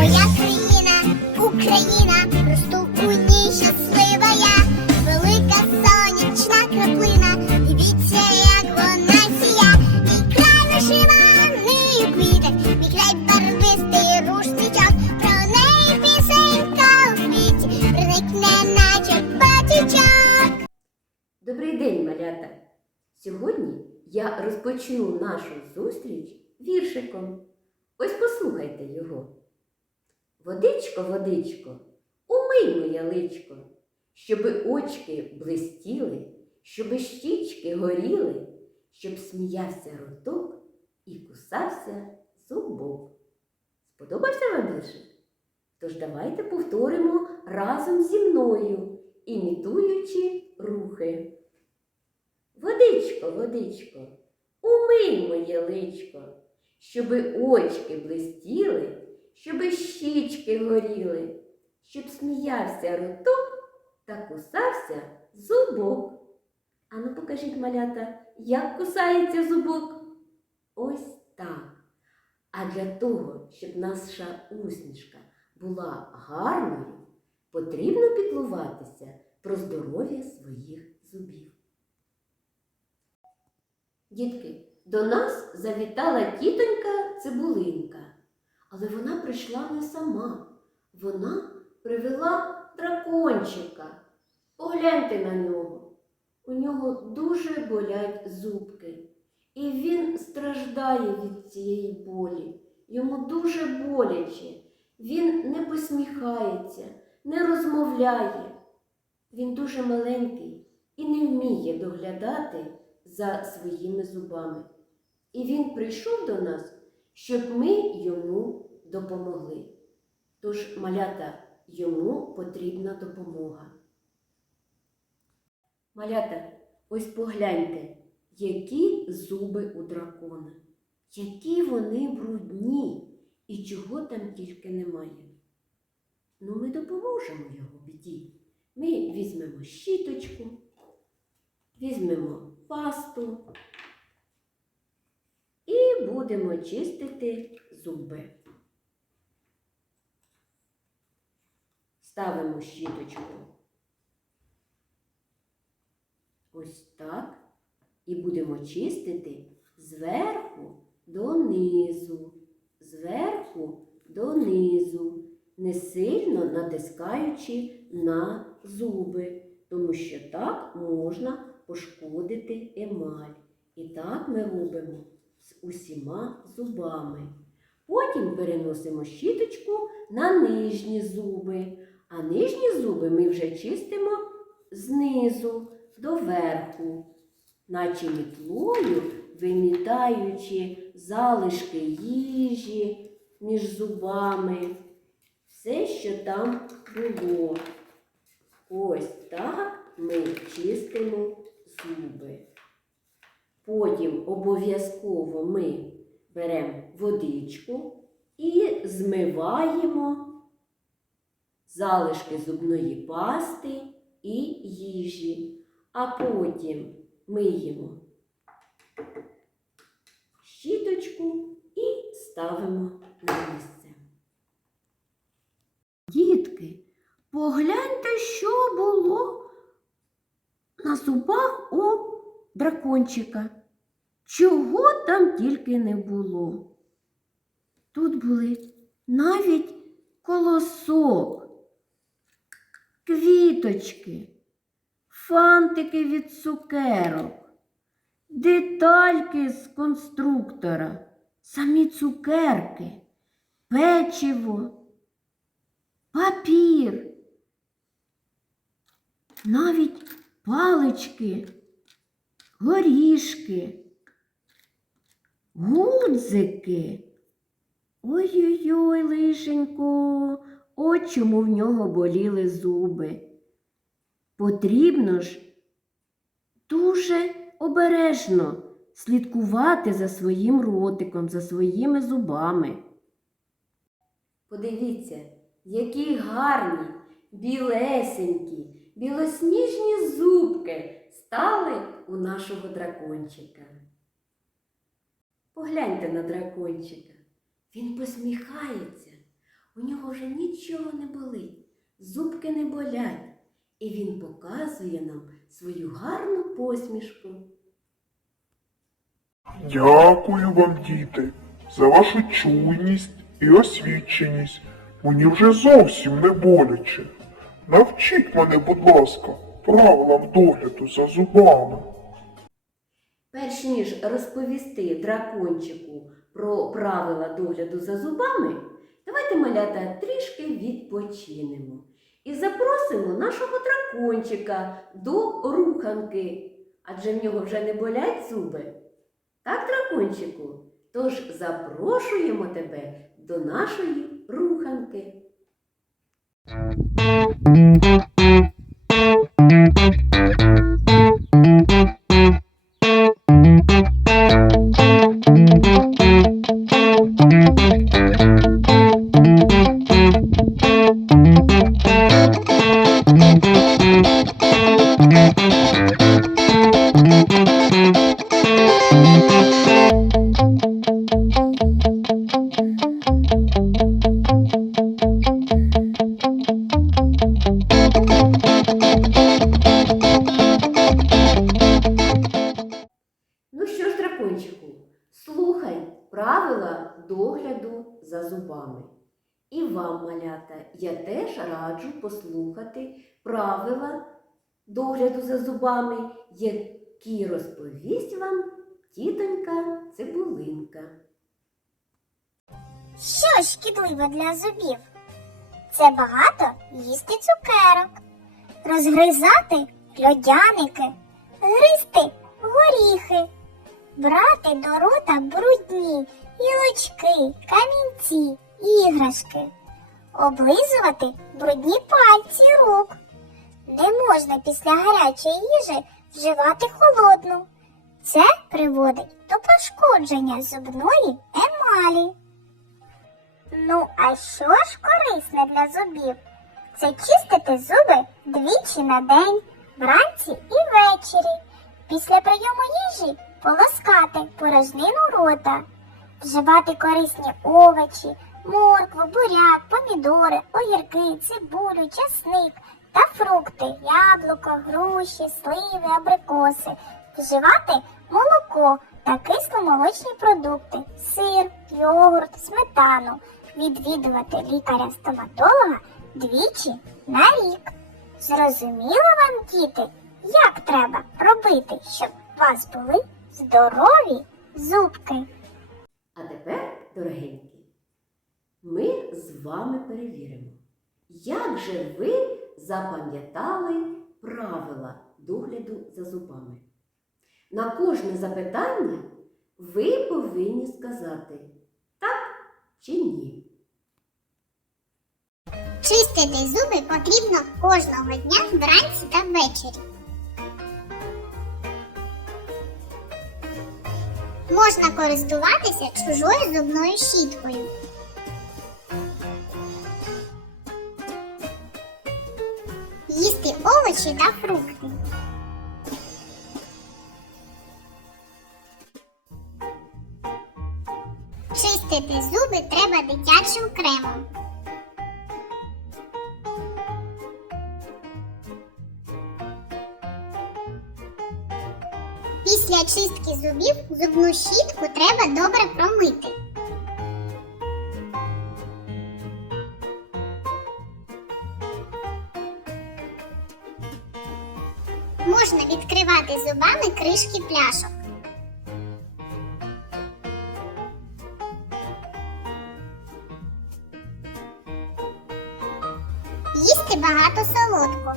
моя країна, Україна, росту у ній щаслива я, велика сонячна краплина, дивіться, як вона сія, мій край вишиваний квіток, мій край барвистий рушничок, про неї пісенька у світі, проникне, наче батючок. Добрий день, малята! Сьогодні я розпочну нашу зустріч віршиком. Ось послухайте його. Водичко, водичко, умий моє личко, щоби очки блистіли, щоби щічки горіли, щоб сміявся роток і кусався зубок. Сподобався вам віршик? Тож давайте повторимо разом зі мною, імітуючи рухи. Водичко, водичко, умий моє личко, щоби очки блистіли, щоби щічки горіли, щоб сміявся роток та кусався зубок. Ану, покажіть, малята, як кусається зубок? Ось так. А для того, щоб наша усмішка була гарною, потрібно піклуватися про здоров'я своїх зубів. Дітки, до нас завітала тітонька Цибулинка, але вона прийшла не сама. Вона привела дракончика. Погляньте на нього. У нього дуже болять зубки, і він страждає від цієї болі. Йому дуже боляче. Він не посміхається, не розмовляє. Він дуже маленький і не вміє доглядати за своїми зубами. І він прийшов до нас, щоб ми йому допомогли. Тож, малята, йому потрібна допомога. Малята, ось погляньте, які зуби у дракона, які вони брудні і чого там тільки немає. Ну, ми допоможемо його біді. Ми візьмемо щіточку, візьмемо пасту будемо чистити зуби. Ставимо щіточку ось так і будемо чистити зверху донизу, зверху донизу, не сильно натискаючи на зуби, тому що так можна пошкодити емаль. І так ми робимо з усіма зубами. Потім переносимо щіточку на нижні зуби, а нижні зуби ми вже чистимо знизу до верху, наче мітлою вимітаючи залишки їжі між зубами, все, що там було. Ось так ми чистимо зуби. Потім обов'язково ми беремо водичку і змиваємо залишки зубної пасти і їжі, а потім миємо щіточку і ставимо на місце. Дітки, погляньте, що було на зубах у дракончика. Чого там тільки не було. Тут були навіть колосок, квіточки, фантики від цукерок, детальки з конструктора, самі цукерки, печиво, папір, навіть палички, горішки, гудзики. Ой-ой-ой, лишенько, от чому в нього боліли зуби. Потрібно ж дуже обережно слідкувати за своїм ротиком, за своїми зубами. Подивіться, які гарні, білесенькі, білосніжні зубки стали у нашого дракончика. Погляньте на дракончика. Він посміхається, у нього вже нічого не болить, зубки не болять, і він показує нам свою гарну посмішку. Дякую вам, діти, за вашу чуйність і освіченість. Мені вже зовсім не боляче. Навчіть мене, будь ласка, правилам догляду за зубами. Перш ніж розповісти дракончику про правила догляду за зубами, давайте малята трішки відпочинемо і запросимо нашого дракончика до руханки, адже в нього вже не болять зуби. Так, дракончику? Тож запрошуємо тебе до нашої руханки. І вам, малята, я теж раджу послухати правила догляду за зубами, які розповість вам тітонька Цибулинка. Що шкідливо для зубів? Це багато їсти цукерок, розгризати льодяники, гризти горіхи, брати до рота брудні гілочки, камінці, іграшки, облизувати брудні пальці рук. Не можна після гарячої їжі вживати холодну. Це приводить до пошкодження зубної емалі. Ну, а що ж корисне для зубів? Це чистити зуби двічі на день, вранці і ввечері. Після прийому їжі полоскати порожнину рота, вживати корисні овочі, моркву, буряк, помідори, огірки, цибулю, часник та фрукти, яблуко, груші, сливи, абрикоси, вживати молоко та кисломолочні продукти, сир, йогурт, сметану, відвідувати лікаря-стоматолога двічі на рік. Зрозуміло вам, діти, як треба робити, щоб у вас були здорові зубки? А тепер, дорогенькі, ми з вами перевіримо, як же ви запам'ятали правила догляду за зубами. На кожне запитання ви повинні сказати так чи ні. Чистити зуби потрібно кожного дня вранці та ввечері. Можна користуватися чужою зубною щіткою. Овочі та фрукти. Чистити зуби треба дитячим кремом. Після чистки зубів зубну щітку треба добре промити. Відкривати зубами кришки пляшок. Їсти багато солодкого.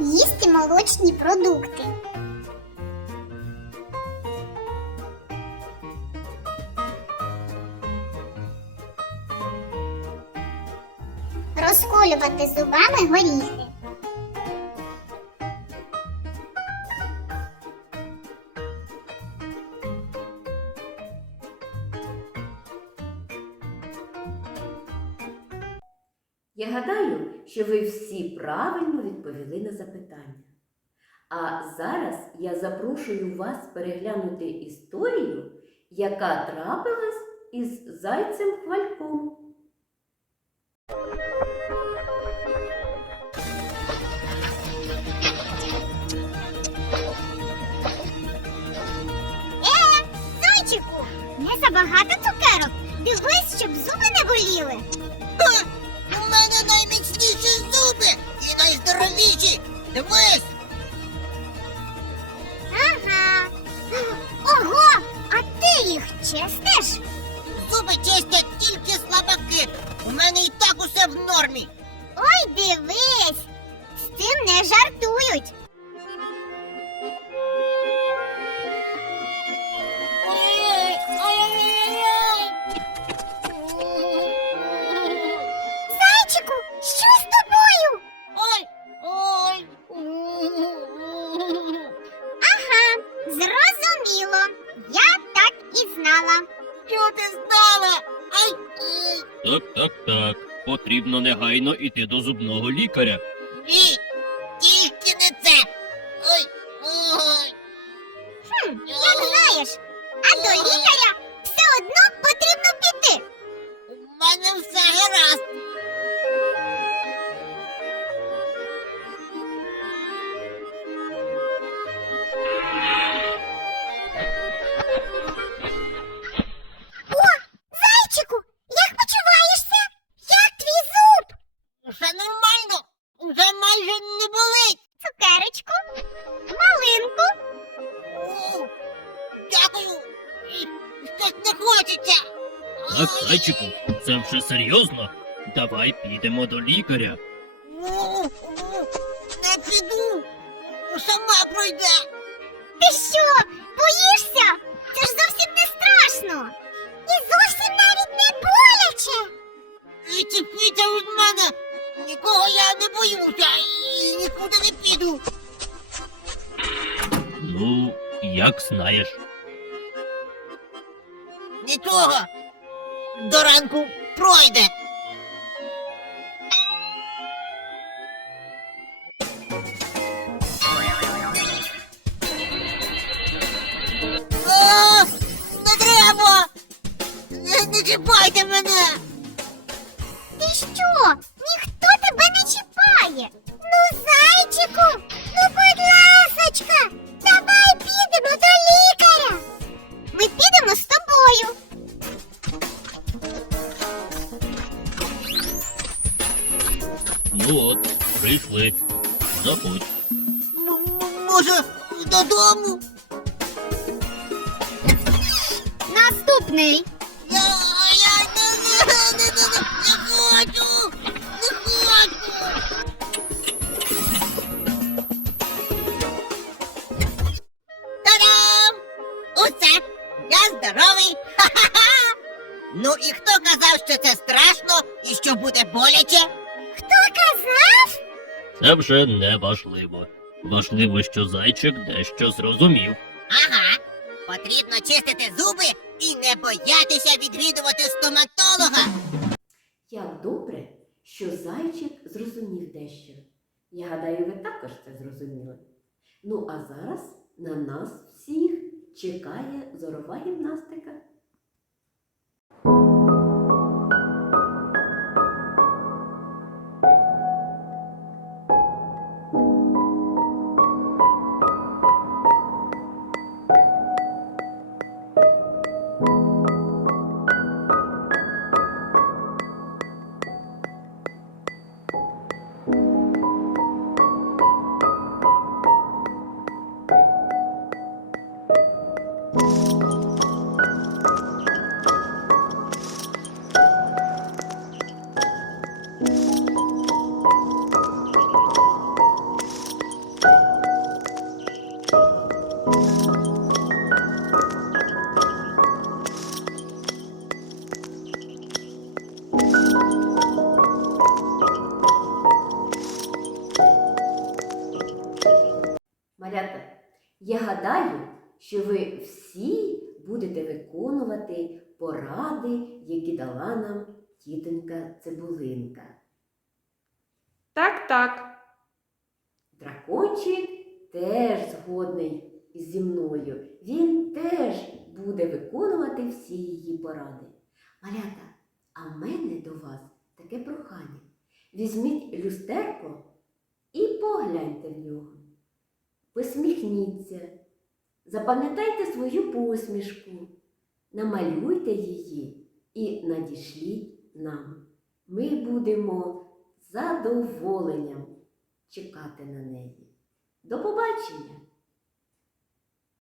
Їсти молочні продукти. Розколювати зубами горіхи. Я гадаю, що ви всі правильно відповіли на запитання. А зараз я запрошую вас переглянути історію, яка трапилась із зайцем хвальком. Не забагато цукерок. Дивись, щоб зуби не боліли. У мене найміцніші зуби і найздоровіші. Дивись, Ага. Ого, а ти їх чистиш? зуби чистять тільки слабаки. У мене і так усе в нормі. Ой, дивись. З цим не жартують. Йти до зубного лікаря. Ні, Все нормально. Вже майже не болить. Цукерочку, малинку. О, Дякую. І Щось не хочеться. Так, зайчику, це вже серйозно. Давай підемо до лікаря. О, Не піду. Сама пройде. Ти що, боїшся? Це ж зовсім не страшно. І зовсім навіть не боляче. Відчепіться від мене. Нікого я не боюся і нікуди не піду. Ну, як знаєш. Нічого. До ранку пройде. О, не треба! Не, не чіпайте мене! Ти що? Це вже не важливо. Важливо, що зайчик дещо зрозумів. Ага. Потрібно чистити зуби і не боятися відвідувати стоматолога. Як добре, що зайчик зрозумів дещо. Я гадаю, ви також це зрозуміли. Ну а зараз на нас всіх чекає зорова гімнастика. Я гадаю, що ви всі будете виконувати поради, які дала нам тітонька Цибулинка. Так, так. Дракончик теж згодний зі мною. Він теж буде виконувати всі її поради. Малята, а в мене до вас таке прохання. Візьміть люстерко і погляньте в нього. Посміхніться, запам'ятайте свою посмішку, намалюйте її і надішліть нам. Ми будемо задоволенням чекати на неї. До побачення!